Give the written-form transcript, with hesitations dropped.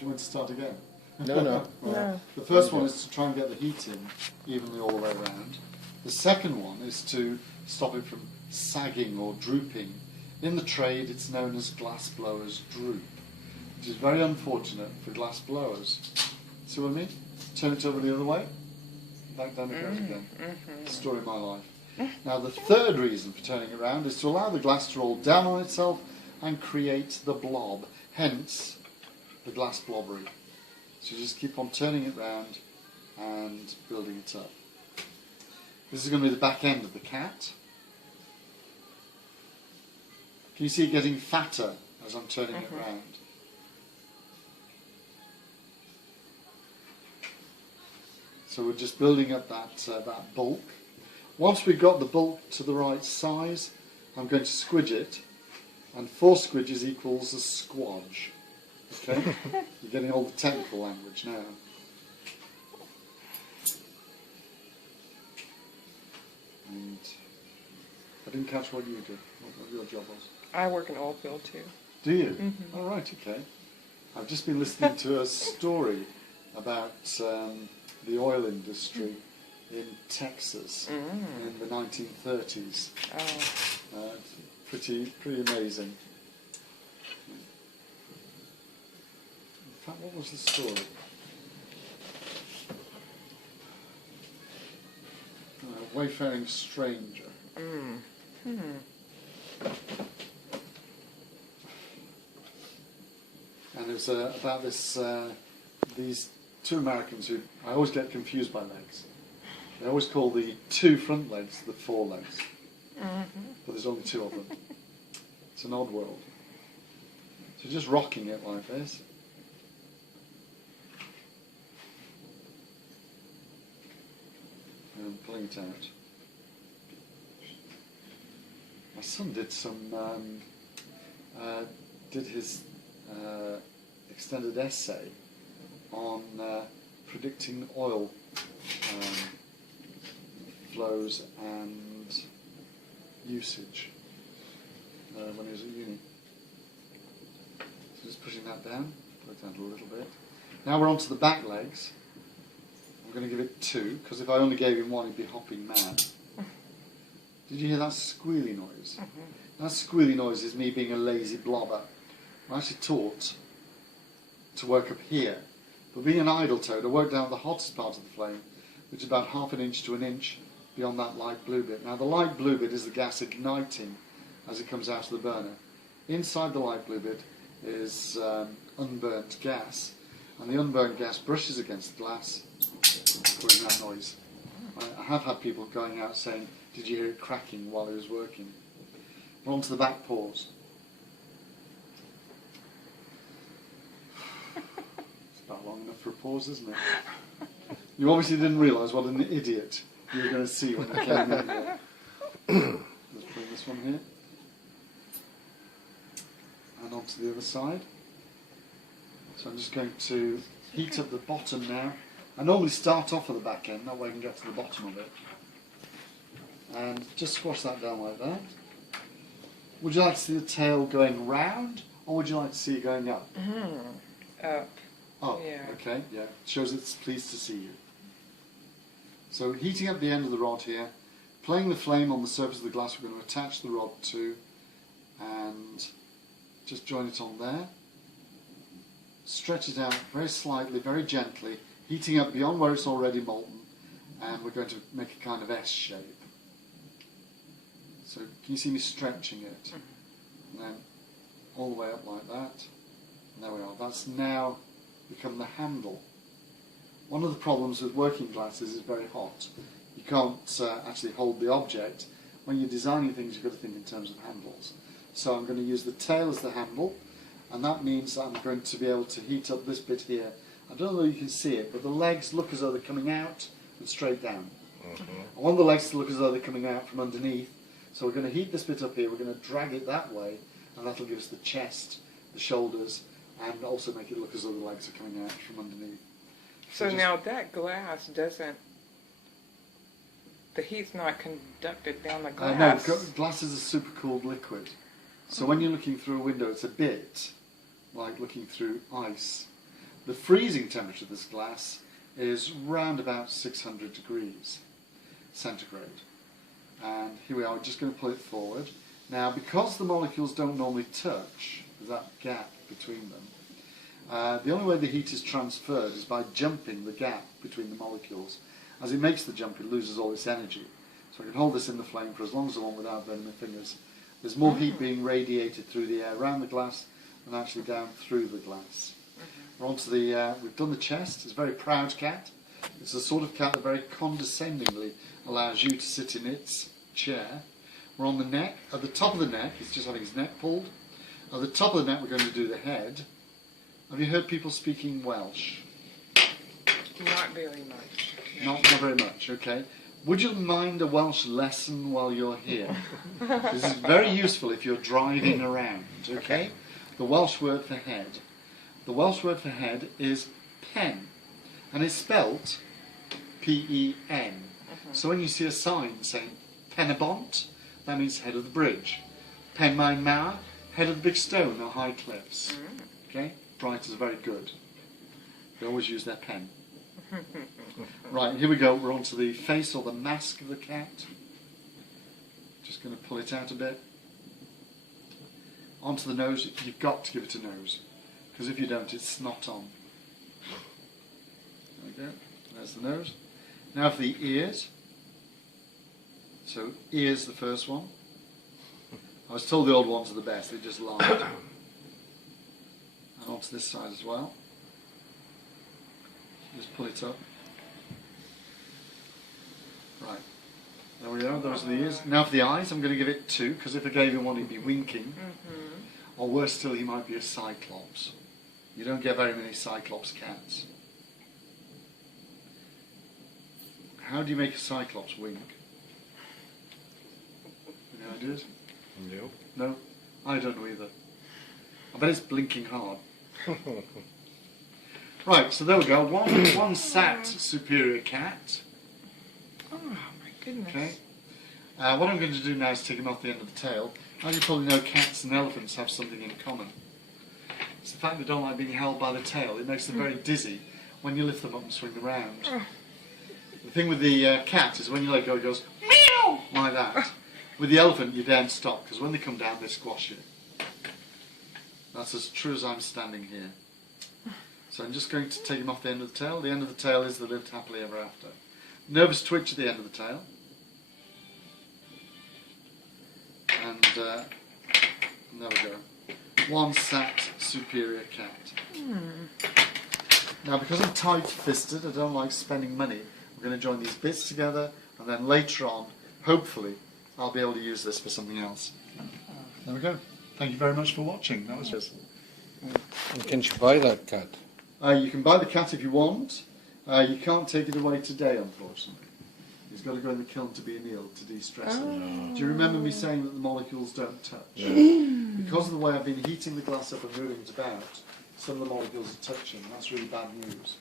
you want to start again? No, no. Right. No. The first one is to try and get the heat in evenly all the way around. The second one is to stop it from sagging or drooping. In the trade, it's known as glass blowers droop, which is very unfortunate for glass blowers. See what I mean? Turn it over the other way. Back down it goes again. Story of my life. Now, the third reason for turning it around is to allow the glass to roll down on itself and create the blob, hence the glass blobbery. So you just keep on turning it round and building it up. This is going to be the back end of the cat. Can you see it getting fatter as I'm turning it round? So we're just building up that bulk. Once we've got the bulk to the right size, I'm going to squidge it, and 4 squidges equals a squodge. Okay? You're getting all the technical language now. And I didn't catch what you did, what your job was. I work in oil field too. Do you? All right, okay. I've just been listening to a story about the oil industry in Texas in the 1930s. Oh. Pretty amazing. In fact, what was the story? Wayfaring stranger. And it was about these 2 Americans who I always get confused by legs. They always call the 2 front legs the 4 legs, but there's only 2 of them. It's an odd world. So just rocking it like this. And pulling it out. My son did did his extended essay on predicting oil flows and usage when he was at uni. So just pushing that down, put it down a little bit. Now we're on to the back legs. I'm going to give it 2, because if I only gave him 1, he'd be hopping mad. Did you hear that squealy noise? That squealy noise is me being a lazy blobber. I'm actually taught to work up here, but being an idle toad, I work down at the hottest part of the flame, which is about ½ an inch to an inch beyond that light blue bit. Now the light blue bit is the gas igniting as it comes out of the burner. Inside the light blue bit is unburnt gas, and the unburnt gas brushes against the glass, causing that noise. I have had people going out saying, "Did you hear it cracking while he was working?" We're on to the back paws. It's about long enough for a pause, isn't it? You obviously didn't realise what an idiot you were going to see when you came in here. Let's bring this one here. And onto the other side. So I'm just going to heat up the bottom now. I normally start off at the back end, that way I can get to the bottom of it. And just squash that down like that. Would you like to see the tail going round, or would you like to see it going up? Up. Oh, Yeah. okay, yeah. Shows it's pleased to see you. So heating up the end of the rod here, playing the flame on the surface of the glass we're going to attach the rod to, and just join it on there. Stretch it out very slightly, very gently, heating up beyond where it's already molten, and we're going to make a kind of S shape. So can you see me stretching it? And then all the way up like that. And there we are. That's now become the handle. One of the problems with working glass is it's very hot. You can't actually hold the object. When you're designing things, you've got to think in terms of handles. So I'm going to use the tail as the handle, and that means that I'm going to be able to heat up this bit here. I don't know if you can see it, but the legs look as though they're coming out and straight down. I want the legs to look as though they're coming out from underneath. So we're going to heat this bit up here, we're going to drag it that way, and that'll give us the chest, the shoulders, and also make it look as though the legs are coming out from underneath. So now that glass doesn't, the heat's not conducted down the glass. No, glass is a supercooled liquid. So when you're looking through a window, it's a bit like looking through ice. The freezing temperature of this glass is round about 600 degrees centigrade. And here we are, we're just going to pull it forward. Now, because the molecules don't normally touch, there's that gap between them, the only way the heat is transferred is by jumping the gap between the molecules. As it makes the jump, it loses all its energy. So I can hold this in the flame for as long as I want without burning my fingers. There's more heat being radiated through the air around the glass than actually down through the glass. We're on to the, we've done the chest. It's a very proud cat. It's the sort of cat that very condescendingly allows you to sit in its chair. We're on the neck. At the top of the neck, he's just having his neck pulled. At the top of the neck, we're going to do the head. Have you heard people speaking Welsh? Not very much. Not very much, okay. Would you mind a Welsh lesson while you're here? This is very useful if you're driving around, okay? The Welsh word for head. The Welsh word for head is pen, and it's spelt P-E-N. So when you see a sign saying Pen-y-bont, that means head of the bridge. Pen-maen mawr, head of the big stone or high cliffs. Okay? Writers are very good. They always use their pen. Right, here we go. We're on to the face or the mask of the cat. Just going to pull it out a bit. Onto the nose. You've got to give it a nose, because if you don't, it's snot on. There we go. There's the nose. Now for the ears. So ears, the first one. I was told the old ones are the best. They just lied. And onto this side as well. Just pull it up. Right. There we are. Those are the ears. Now for the eyes, I'm going to give it 2, because if I gave him one, he'd be winking. Or worse still, he might be a cyclops. You don't get very many cyclops cats. How do you make a cyclops wink? Any ideas? No. No? I don't know either. I bet it's blinking hard. Right, so there we go. One sat superior cat. Oh my goodness. Okay. What I'm going to do now is take him off the end of the tail. As you probably know, cats and elephants have something in common. It's the fact they don't like being held by the tail. It makes them very dizzy when you lift them up and swing around. The thing with the cat is when you let go, it goes meow like that. With the elephant, you daren't stop, because when they come down, they squash you. That's as true as I'm standing here. So I'm just going to take him off the end of the tail. The end of the tail is they lived happily ever after. Nervous twitch at the end of the tail. And there we go. One sat superior cat. Now, because I'm tight-fisted, I don't like spending money, we're going to join these bits together, and then later on, hopefully, I'll be able to use this for something else. There we go. Thank you very much for watching. That was just. And can you buy that cat? You can buy the cat if you want. You can't take it away today, unfortunately. He's got to go in the kiln to be annealed to de-stress it. Do you remember me saying that the molecules don't touch? Because of the way I've been heating the glass up and moving it about, some of the molecules are touching. That's really bad news.